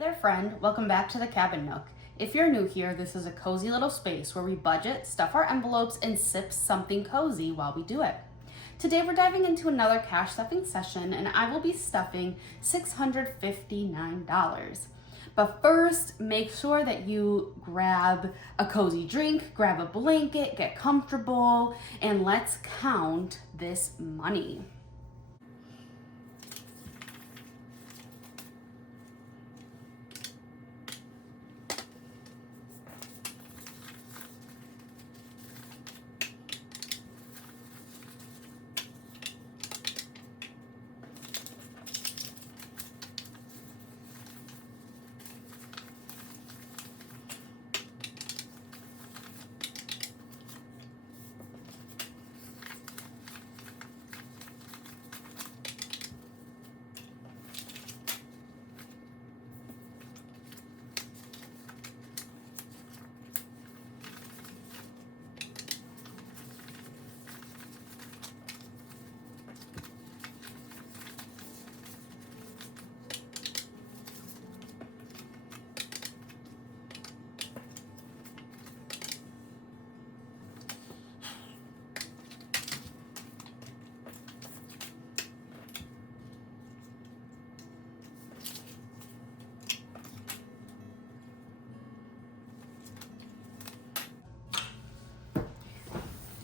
there, friend. Welcome back to the Cabin Nook. If you're new here, this is a cozy little space where we budget, stuff our envelopes, and sip something cozy while we do it. Today we're diving into another cash stuffing session, and I will be stuffing $659. But first, make sure that you grab a cozy drink, grab a blanket, get comfortable, and let's count this money.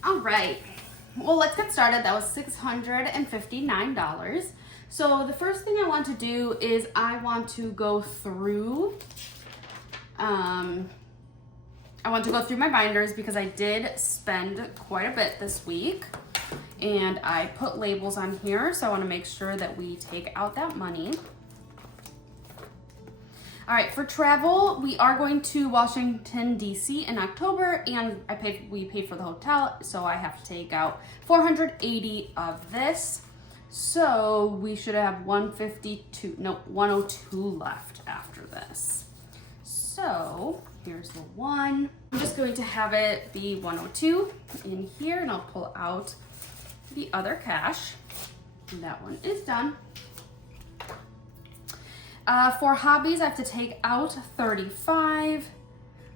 All right, well, let's get started. That was $659. So the first thing I want to do is I want to go through, my binders because I did spend quite a bit this week and I put labels on here. So I want to make sure that we take out that money. All right, for travel, we are going to Washington, D.C. in October, and we paid for the hotel, so I have to take out $480 of this. So we should have 102 left after this. So here's the one. I'm just going to have it be 102 in here, and I'll pull out the other cash. And that one is done. For hobbies, I have to take out 35,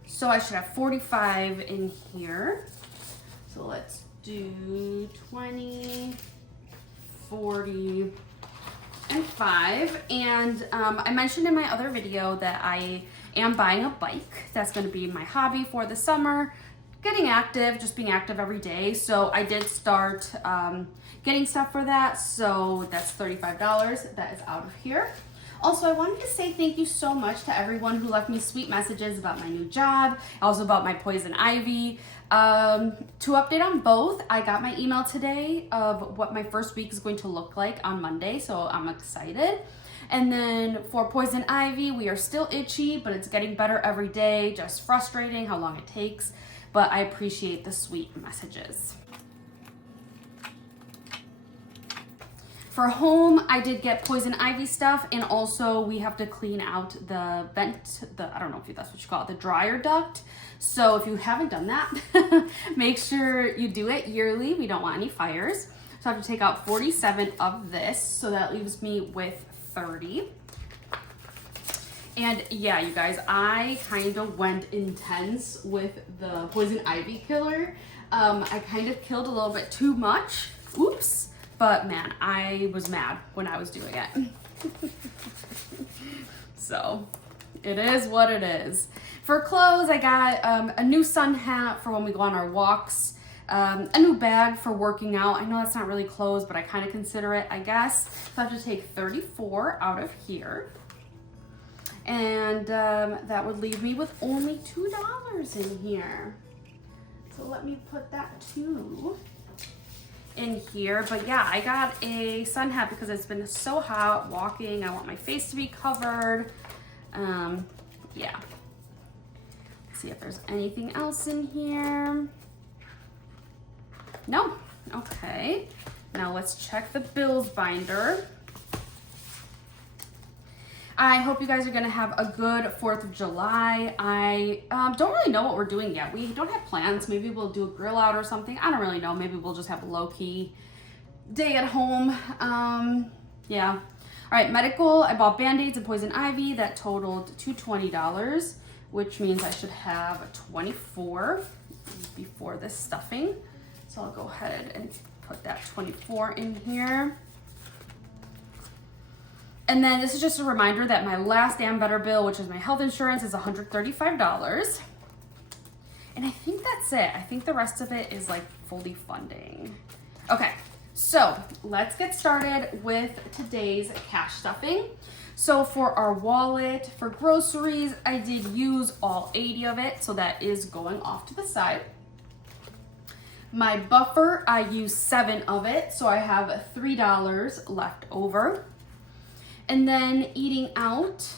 so I should have 45 in here. So let's do 20, 40, and 5. And I mentioned in my other video that I am buying a bike. That's going to be my hobby for the summer. Getting active, just being active every day. So I did start getting stuff for that. So that's $35. That is out of here. Also, I wanted to say thank you so much to everyone who left me sweet messages about my new job, also about my poison ivy. To update on both, I got my email today of what my first week is going to look like on Monday, so I'm excited. And then for poison ivy, we are still itchy, but it's getting better every day. Just frustrating how long it takes, but I appreciate the sweet messages. For home, I did get poison ivy stuff, and also we have to clean out the I don't know if that's what you call it, the dryer duct. So if you haven't done that, make sure you do it yearly. We don't want any fires. So I have to take out 47 of this, so that leaves me with 30. And yeah, you guys, I kind of went intense with the poison ivy killer. I kind of killed a little bit too much. Oops. But man, I was mad when I was doing it. So it is what it is. For clothes, I got a new sun hat for when we go on our walks, a new bag for working out. I know that's not really clothes, but I kind of consider it, I guess. So I have to take 34 out of here. And that would leave me with only $2 in here. So let me put that too in here. But yeah, I got a sun hat because it's been so hot walking. I want my face to be covered. Yeah. Let's see if there's anything else in here. No. Okay. Now let's check the bills binder. I hope you guys are gonna have a good 4th of July. I don't really know what we're doing yet. We don't have plans. Maybe we'll do a grill out or something. I don't really know. Maybe we'll just have a low-key day at home. Yeah. All right, medical, I bought Band-Aids and Poison Ivy. That totaled $220, which means I should have 24 before this stuffing. So I'll go ahead and put that 24 in here. And then this is just a reminder that my last and better bill, which is my health insurance, is $135. And I think that's it. I think the rest of it is like fully funding. Okay, so let's get started with today's cash stuffing. So for our wallet, for groceries, I did use all 80 of it, so that is going off to the side. My buffer, I used 7 of it, so I have $3 left over. And then eating out,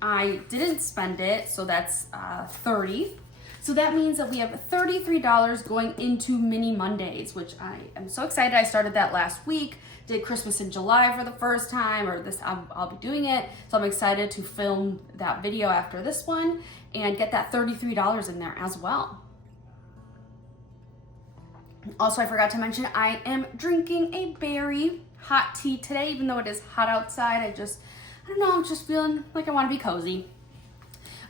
I didn't spend it, so that's 30. So that means that we have $33 going into Mini Mondays, which I am so excited. I started that last week, did Christmas in July for the first time, or this, I'll be doing it. So I'm excited to film that video after this one and get that $33 in there as well. Also, I forgot to mention, I am drinking a berry hot tea today, even though it is hot outside. I don't know, I'm just feeling like I want to be cozy.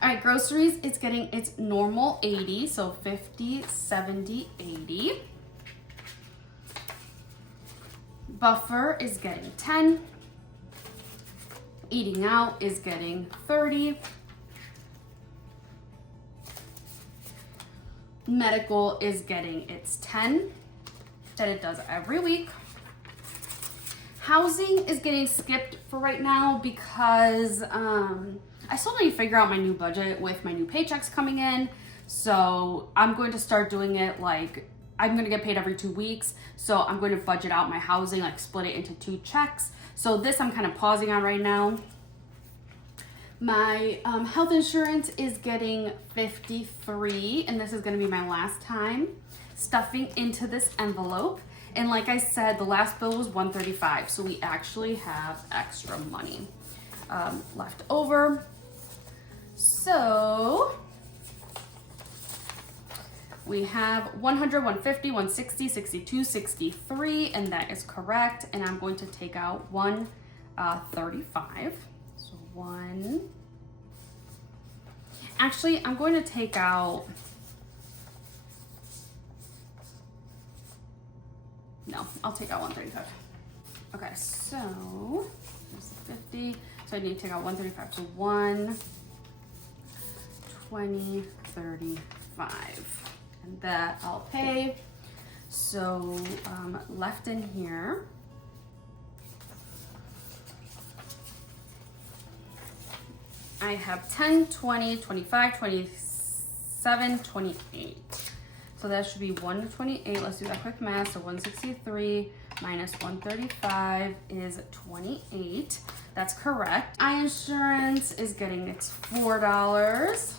All right, groceries, it's getting its normal 80, so 50, 70, 80. Buffer is getting 10. Eating out is getting 30. Medical is getting its 10 that it does every week. Housing is getting skipped for right now because I still need to figure out my new budget with my new paychecks coming in. So I'm going to start doing it like, I'm going to get paid every 2 weeks. So I'm going to budget out my housing, like split it into 2 checks. So this I'm kind of pausing on right now. My health insurance is getting 53, and this is going to be my last time stuffing into this envelope. And like I said, the last bill was $135, so we actually have extra money left over. So we have 100, 150, 160, 62, 63, and that is correct. And I'm going to take out 135. So one. Actually, I'm going to take out. No, I'll take out 135. Okay, so there's 50. So I need to take out 135. So 1, 20, 35. And that I'll pay. So left in here. I have 10, 20, 25, 27, 28. So that should be 128. Let's do that quick math. So 163 minus 135 is 28. That's correct. Eye insurance is getting its $4.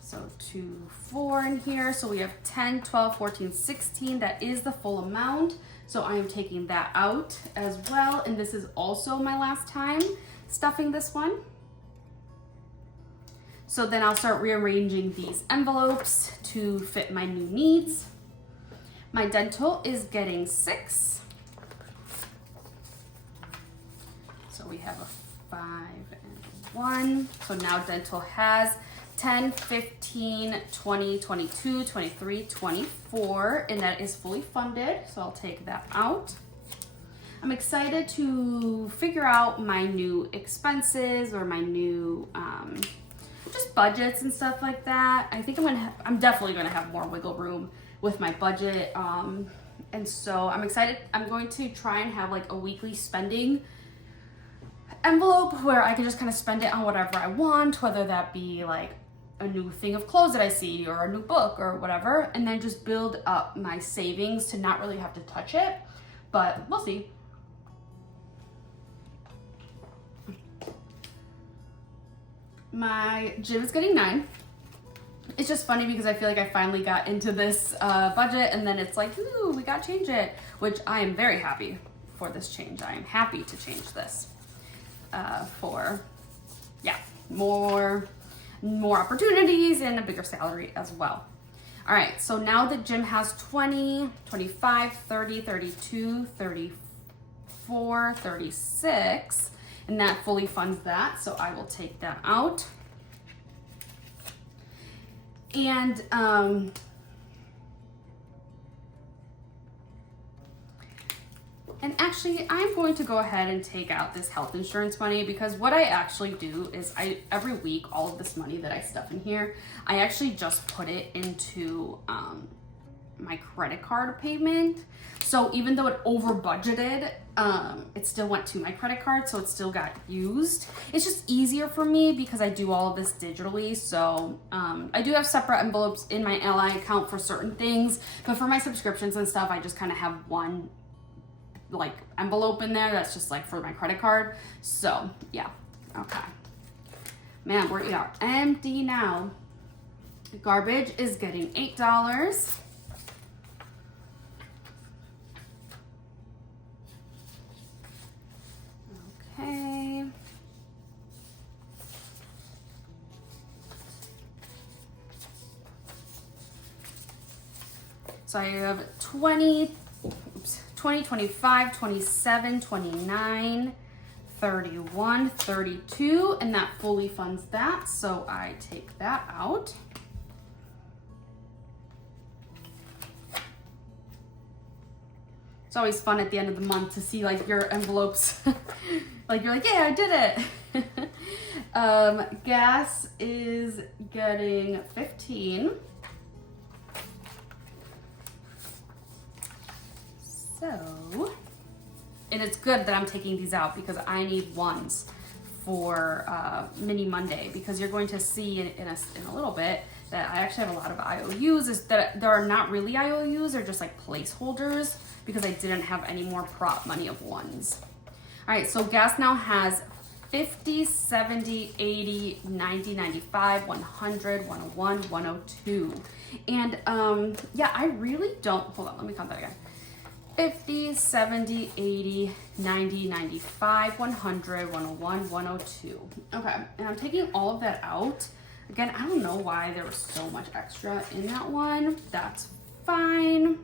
So 2, 4 in here. So we have 10, 12, 14, 16. That is the full amount. So I am taking that out as well. And this is also my last time stuffing this one. So then I'll start rearranging these envelopes to fit my new needs. My dental is getting 6. So we have a 5 and 1. So now dental has 10, 15, 20, 22, 23, 24, and that is fully funded. So I'll take that out. I'm excited to figure out my new expenses or my new, just budgets and stuff like that. I think I'm definitely gonna have more wiggle room with my budget. And so I'm excited. I'm going to try and have like a weekly spending envelope where I can just kind of spend it on whatever I want, whether that be like a new thing of clothes that I see or a new book or whatever, and then just build up my savings to not really have to touch it, but we'll see. My gym is getting 9. It's just funny because I feel like I finally got into this budget, and then it's like, ooh, we got to change it, which I am very happy for this change. I am happy to change this for, yeah, more opportunities and a bigger salary as well. All right, so now the gym has 20, 25, 30, 32, 34, $34.36, and that fully funds that, so I will take that out. And actually, I'm going to go ahead and take out this health insurance money, because what I actually do is every week, all of this money that I stuff in here, I actually just put it into my credit card payment. So even though it over budgeted, it still went to my credit card, so it still got used. It's just easier for me because I do all of this digitally. So I do have separate envelopes in my Ally account for certain things, but for my subscriptions and stuff, I just kind of have one like envelope in there that's just like for my credit card. So yeah, okay. Man, we are empty now. Garbage is getting $8. Okay. So I have 20, 25, 27, 29, 31, 32, and that fully funds that. So I take that out. It's always fun at the end of the month to see like your envelopes. Like you're like, yeah, I did it. Gas is getting 15. So, and it's good that I'm taking these out because I need ones for Mini Monday, because you're going to see in a little bit that I actually have a lot of IOUs. Is that there are not really IOUs, they're just like placeholders, because I didn't have any more prop money of ones. All right, so gas now has 50, 70, 80, 90, 95, 100, 101, 102. And yeah, I really don't, hold on, let me count that again. 50, 70, 80, 90, 95, 100, 101, 102. Okay, and I'm taking all of that out. Again, I don't know why there was so much extra in that one. That's fine.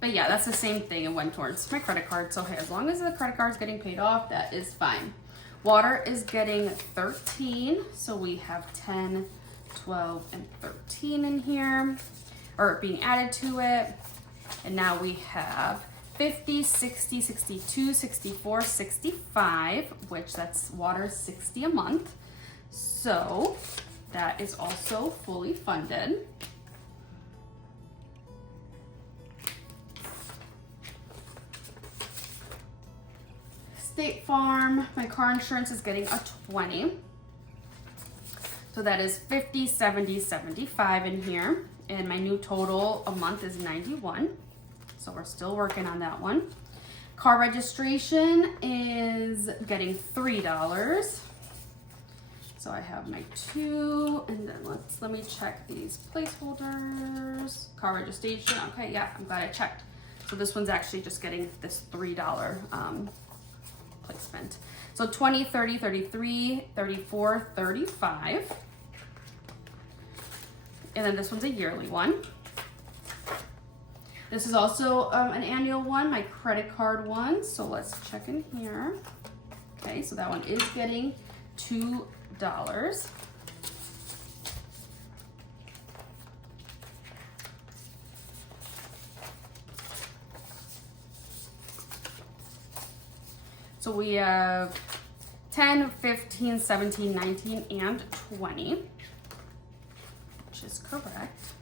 But yeah, that's the same thing. It went towards my credit card. So hey, as long as the credit card is getting paid off, that is fine. Water is getting 13. So we have 10, 12, and 13 in here, or being added to it. And now we have 50, 60, 62, 64, 65, which that's water 60 a month. So that is also fully funded. State Farm, my car insurance is getting a 20. So that is 50, 70, 75 in here. And my new total a month is 91. So we're still working on that one. Car registration is getting $3. So I have my 2, and then let me check these placeholders. Car registration, okay, yeah, I'm glad I checked. So this one's actually just getting this $3 placement. So 20, 30, 33, 34, 35. And then this one's a yearly one. This is also an annual one, my credit card one. So let's check in here. Okay, so that one is getting $2. So we have 10, 15, 17, 19, and 20, which is correct.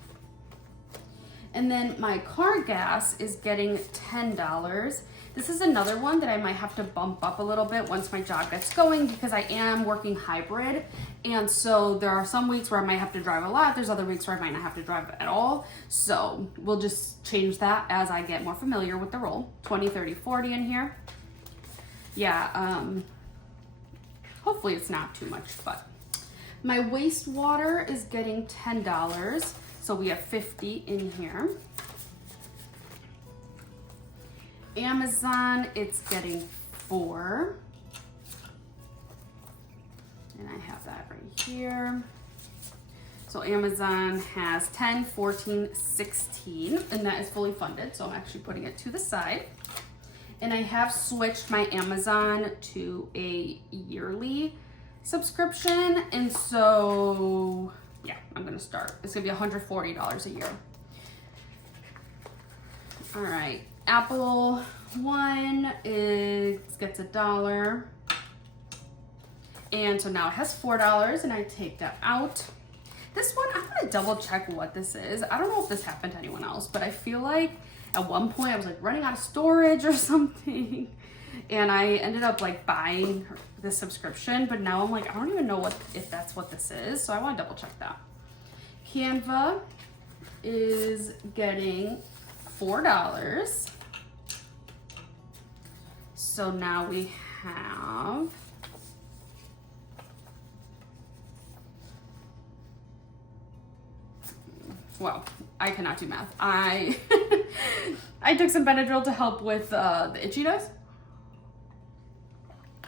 And then my car gas is getting $10. This is another one that I might have to bump up a little bit once my job gets going, because I am working hybrid. And so there are some weeks where I might have to drive a lot. There's other weeks where I might not have to drive at all. So we'll just change that as I get more familiar with the role. 20, 30, 40 in here. Yeah, hopefully it's not too much, but my wastewater is getting $10. So we have 50 in here. Amazon, it's getting 4. And I have that right here. So Amazon has 10, 14, 16, and that is fully funded. So I'm actually putting it to the side. And I have switched my Amazon to a yearly subscription. And so, yeah, I'm gonna start. It's gonna be $140 a year. All right, Apple One gets $1. And so now it has $4 and I take that out. This one, I'm gonna double check what this is. I don't know if this happened to anyone else, but I feel like at one point I was like running out of storage or something. And I ended up like buying this subscription, but now I'm like, I don't even know if that's what this is. So I wanna double check that. Canva is getting $4. So now we have well, I cannot do math. I took some Benadryl to help with the itchiness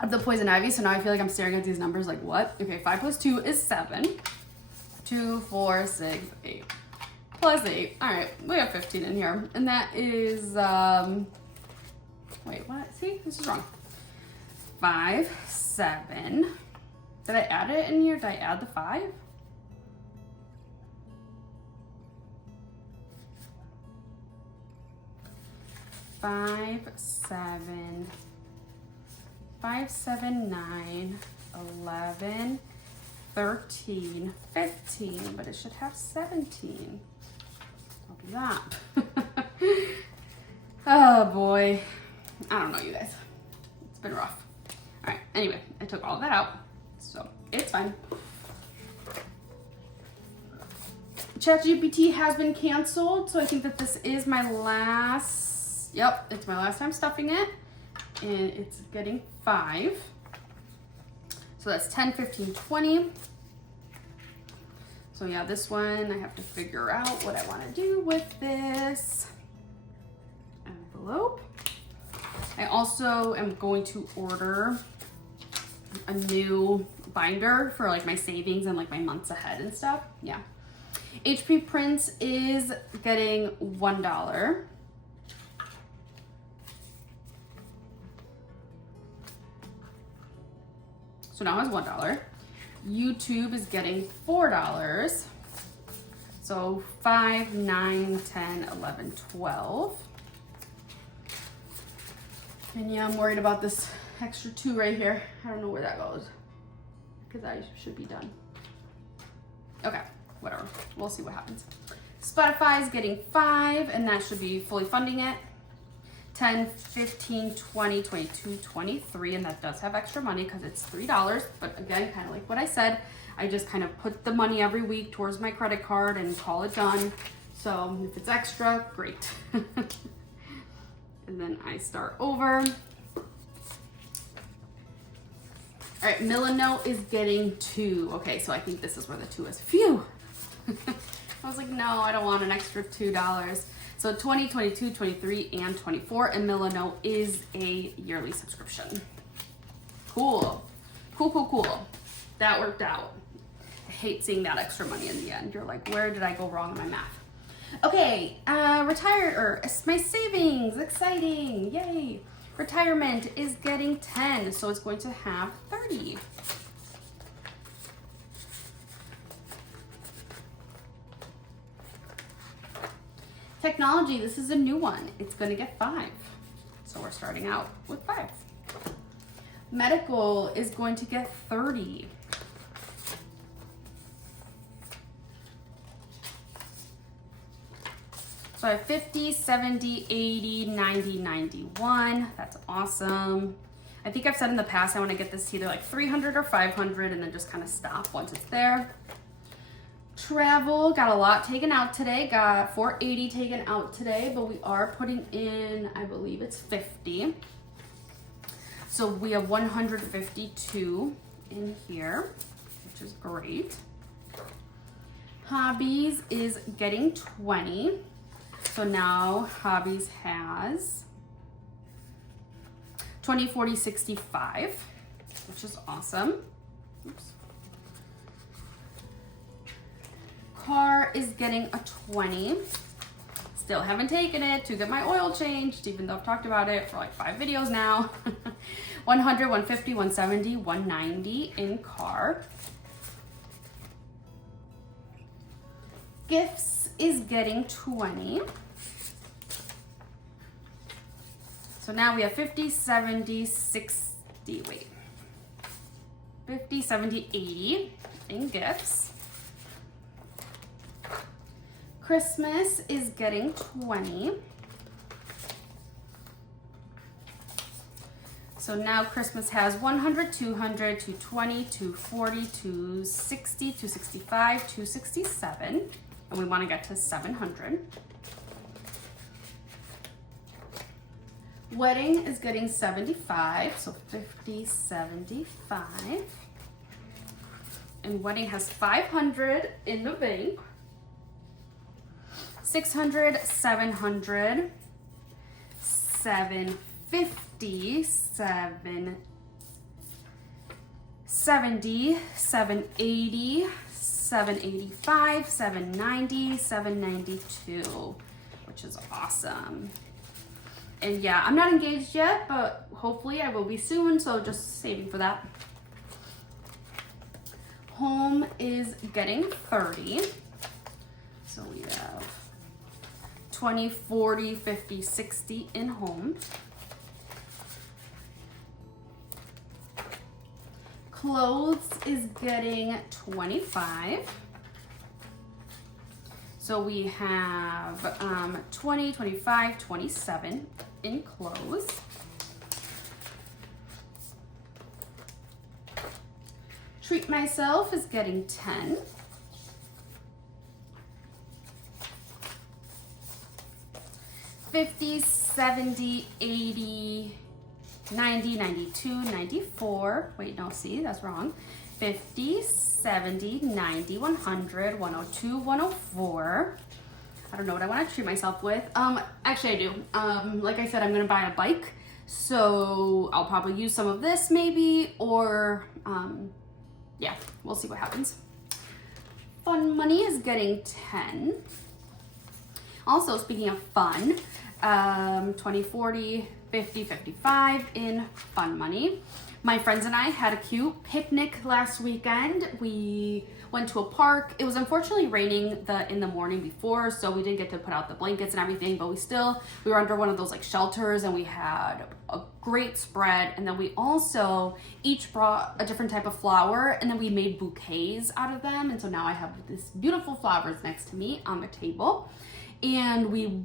of the poison ivy, so now I feel like I'm staring at these numbers like, what? Okay, 5 plus 2 is 7. 2, 4, 6, 8. Plus 8. All right, we have 15 in here. And that is, wait, what? See, this is wrong. 5, 7. Did I add it in here? Did I add the 5? Five, 7, 9, 11, 13, 15, but it should have 17. I'll do that. Oh boy. I don't know, you guys. It's been rough. All right, anyway, I took all of that out, so it's fine. ChatGPT has been canceled, so I think that this is my last, yep, it's my last time stuffing it, and it's getting 5. So that's 10, 15, 20. So yeah, this one, I have to figure out what I want to do with this envelope. I also am going to order a new binder for like my savings and like my months ahead and stuff. Yeah. HP Prints is getting $1. So now it has $1. YouTube is getting $4. So 5, 9, 10, 11, 12. And yeah, I'm worried about this extra 2 right here. I don't know where that goes because I should be done. Okay, whatever. We'll see what happens. Spotify is getting 5, and that should be fully funding it. 10, 15, 20, 22, 23, and that does have extra money because it's $3. But again, kind of like what I said, I just kind of put the money every week towards my credit card and call it done. So if it's extra, great. And then I start over. All right, Milano is getting 2. Okay, so I think this is where the 2 is. Phew. I was like, no, I don't want an extra $2. So 20, 22, 23, and 24, and Milano is a yearly subscription. Cool. Cool, cool, cool. That worked out. I hate seeing that extra money in the end. You're like, where did I go wrong in my math? Okay, my savings, exciting, yay. Retirement is getting 10, so it's going to have 30. Technology, this is a new one. It's gonna get 5. So we're starting out with 5. Medical is going to get 30. So I have 50, 70, 80, 90, 91. That's awesome. I think I've said in the past I want to get this to either like 300 or 500 and then just kind of stop once it's there. Travel, got a lot taken out today. Got 480 taken out today, but we are putting in, I believe it's 50. So we have 152 in here, which is great. Hobbies is getting 20. So now Hobbies has 20, 40, 65, which is awesome. Oops. is getting a 20. Still haven't taken it to get my oil changed, even though I've talked about it for like 5 videos now. 100, 150, 170, 190 in car. Gifts is getting 20. So now we have 50, 70, 60, wait. 50, 70, 80 in gifts. Christmas is getting 20. So now Christmas has 100, 200, 220, 240, 260, 265, 267. And we want to get to 700. Wedding is getting 75, so 50, 75. And wedding has 500 in the bank. 600, 700, 750, 770, 780, 785, 790, 792, which is awesome. And yeah, I'm not engaged yet, but hopefully I will be soon, so just saving for that. Home is getting 30. So we have 20, 40, 50, 60 in home. Clothes is getting 25. So we have 20, 25, 27 in clothes. Treat myself is getting 10. $50, $70, $80, $90, $92, $94. Wait, no, see, that's wrong. $50, $70, $90, $100, $102, $104. I don't know what I want to treat myself with. Actually I do. Like I said, I'm gonna buy a bike, so I'll probably use some of this maybe, or yeah, we'll see what happens. Fun money is getting 10. Also, speaking of fun, 20, 40, 50, 55 in fun money. My friends and I had a cute picnic last weekend. We went to a park. It was unfortunately raining in the morning before, so we didn't get to put out the blankets and everything, but we were under one of those like shelters, and we had a great spread. And then we also each brought a different type of flower, and then we made bouquets out of them. And so now I have this beautiful flowers next to me on the table. And we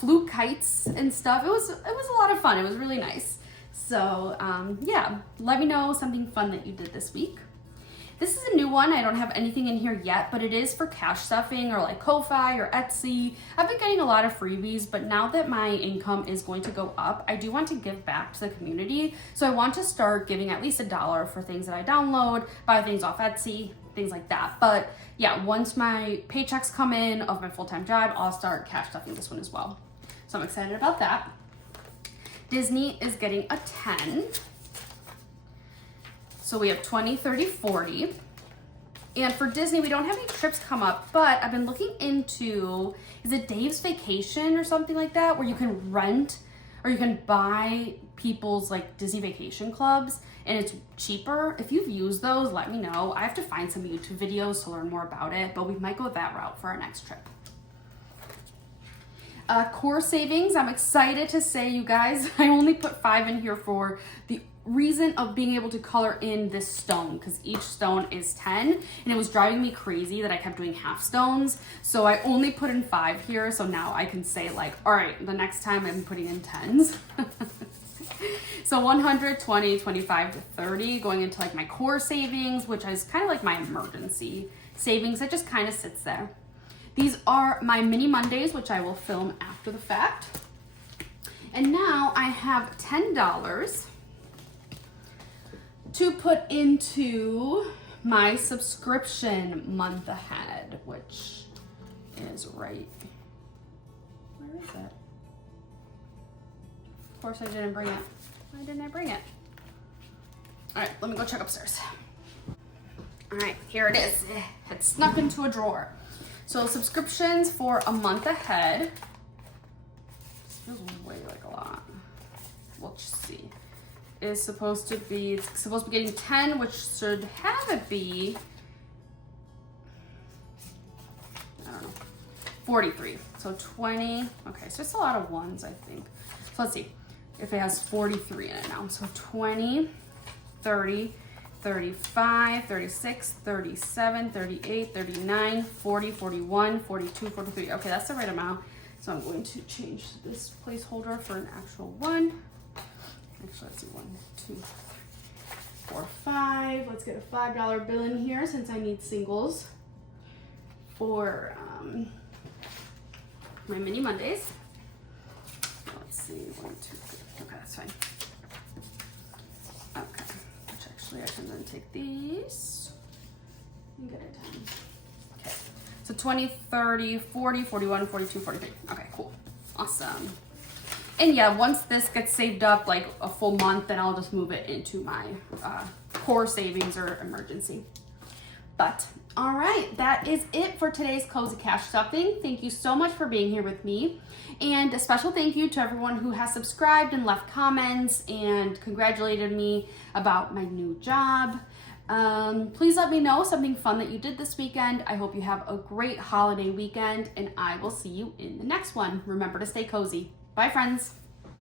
flew kites and stuff. It was a lot of fun. It was really nice. So yeah, let me know something fun that you did this week. This is a new one. I don't have anything in here yet, but it is for cash stuffing or like Ko-Fi or Etsy. I've been getting a lot of freebies, but now that my income is going to go up, I do want to give back to the community. So I want to start giving at least $1 for things that I download, buy things off Etsy, things like that. But yeah, once my paychecks come in of my full-time job, I'll start cash stuffing this one as well. So I'm excited about that. Disney is getting a 10. So we have 20, 30, 40. And for Disney, we don't have any trips come up, but I've been looking into, is it Dave's Vacation or something like that, where you can rent or you can buy people's like Disney vacation clubs, and it's cheaper. If you've used those, let me know. I have to find some YouTube videos to learn more about it, but we might go that route for our next trip. Core savings, I'm excited to say, you guys, I only put 5 in here for the reason of being able to color in this stone, because each stone is 10, and it was driving me crazy that I kept doing half stones. So I only put in 5 here, so now I can say like, all right, the next time I'm putting in 10s. So 100, 20, 25 to 30 going into like my core savings, which is kind of like my emergency savings. It just kind of sits there. These are my mini Mondays, which I will film after the fact. And now I have $10 to put into my subscription month ahead, which is right, where is it? Of course I didn't bring it. Why didn't I bring it? All right, let me go check upstairs. All right, here it is. It snuck into a drawer. So subscriptions for a month ahead. This feels way like a lot. We'll just see. Is supposed to be, it's supposed to be getting 10, which should have it be, I don't know, 43. So 20, okay, so it's a lot of ones, I think. So let's see if it has 43 in it now. So 20, 30, 35, 36, 37, 38, 39, 40, 41, 42, 43. Okay, that's the right amount. So I'm going to change this placeholder for an actual one. Actually, let's see, 1, 2, 3, 4, 5. Let's get a $5 bill in here since I need singles for my mini Mondays. Let's see, 1, 2, 3. Okay, that's fine. Okay, which actually I can then take these and get it done. Okay, so 20, 30, 40, 41, 42, 43. Okay, cool. Awesome. And yeah, once this gets saved up like a full month, then I'll just move it into my core savings or emergency. But all right, that is it for today's Cozy Cash Stuffing. Thank you so much for being here with me. And a special thank you to everyone who has subscribed and left comments and congratulated me about my new job. Please let me know something fun that you did this weekend. I hope you have a great holiday weekend, and I will see you in the next one. Remember to stay cozy. Bye, friends.